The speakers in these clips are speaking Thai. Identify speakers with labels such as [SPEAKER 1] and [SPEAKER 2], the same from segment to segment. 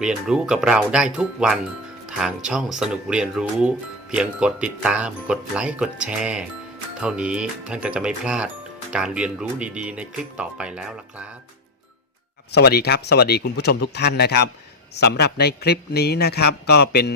[SPEAKER 1] เรียนรู้กับเราได้ทุกวันทางช่องสนุกเรียนรู้ เพียงกดติดตาม กดไลค์กดแชร์ เท่านี้ท่านก็จะไม่พลาดการเรียนรู้ดีๆ ในคลิปต่อไปแล้วล่ะครับ
[SPEAKER 2] สวัสดีครับ สวัสดีคุณผู้ชมทุกท่านนะครับ สำหรับในคลิปนี้นะครับก็เป็น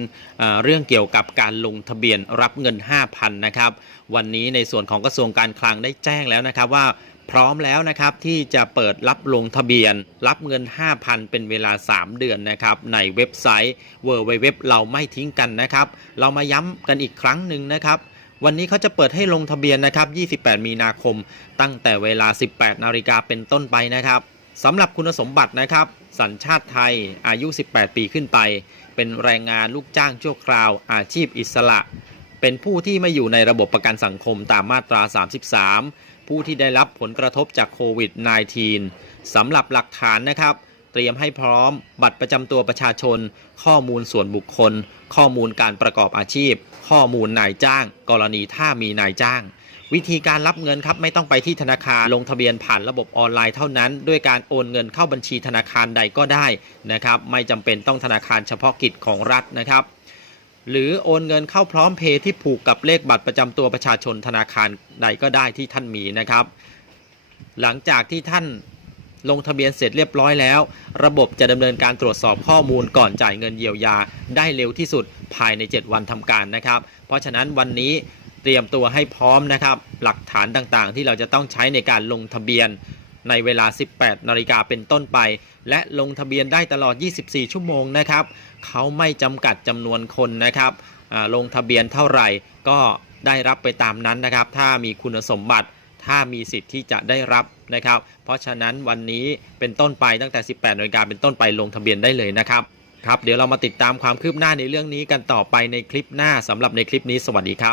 [SPEAKER 2] เรื่องเกี่ยวกับการลงทะเบียนรับเงิน 5,000นะครับวันนี้ในส่วนของกระทรวงการคลังได้แจ้งแล้วนะครับว่าพร้อมแล้วนะครับที่จะเปิดรับลงทะเบียน รับเงิน 5,000 เป็นเวลา 3 เดือนนะครับในเว็บไซต์ w w w เราไม่ทิ้งกันนะครับเรามาย้ำกันอีกครั้งหนึ่งนะครับวันนี้เขาจะเปิดให้ลงทะเบียนนะครับ 28 มีนาคม ตั้งแต่เวลา 18 นาฬิกาเป็นต้นไปนะครับ สำหรับคุณสมบัตินะครับ สัญชาติไทยอายุ 18 ปีขึ้นไป เป็นแรงงานลูกจ้างชั่วคราว อาชีพอิสระ เป็นผู้ที่ไม่อยู่ในระบบประกันสังคมตามมาตรา 33 ผู้ที่ได้รับผลกระทบจากโควิด -19 สำหรับหลักฐานนะครับ รียมให้พร้อม บัตรประจำตัวประชาชน ข้อมูลส่วนบุคคล ข้อมูลการประกอบอาชีพ ข้อมูลนายจ้าง กรณีถ้ามีนายจ้าง วิธีการรับเงินครับไม่ต้องไปที่ธนาคารลงทะเบียนผ่านระบบออนไลน์เท่านั้น ด้วยการโอนเงินเข้าบัญชีธนาคารใดก็ได้นะครับไม่จำเป็นต้องธนาคารเฉพาะกิจของรัฐนะครับหรือโอนเงินเข้าพร้อมเพย์ที่ผูกกับเลขบัตรประจำตัวประชาชนธนาคารใดก็ได้ที่ท่านมีนะครับ หลังจากที่ท่าน ลงทะเบียนเสร็จเรียบร้อยแล้ว ระบบจะดำเนินการตรวจสอบข้อมูลก่อนจ่ายเงินเยียวยา ได้เร็วที่สุดภายใน 7 วันทำการนะครับ เพราะฉะนั้นวันนี้เตรียมตัวให้พร้อมนะครับ หลักฐานต่างๆ ที่เราจะต้องใช้ในการลงทะเบียนในเวลา 18 นาฬิกาเป็นต้นไป และลงทะเบียนได้ตลอด 24 ชั่วโมงนะครับ เขาไม่จำกัดจำนวนคนนะครับลงทะเบียนเท่าไหร่ก็ได้รับไปตามนั้นนะครับ ถ้ามีคุณสมบัติ ถ้ามีสิทธิ์ที่จะได้รับนะครับ เพราะฉะนั้นวันนี้เป็นต้นไปตั้งแต่ 18นาฬิกาเป็นต้นไปลงทะเบียนได้เลยนะครับครับเดี๋ยวเรามาติดตามความคืบหน้าในเรื่องนี้กันต่อไปในคลิปหน้าสำหรับในคลิปนี้สวัสดีครับ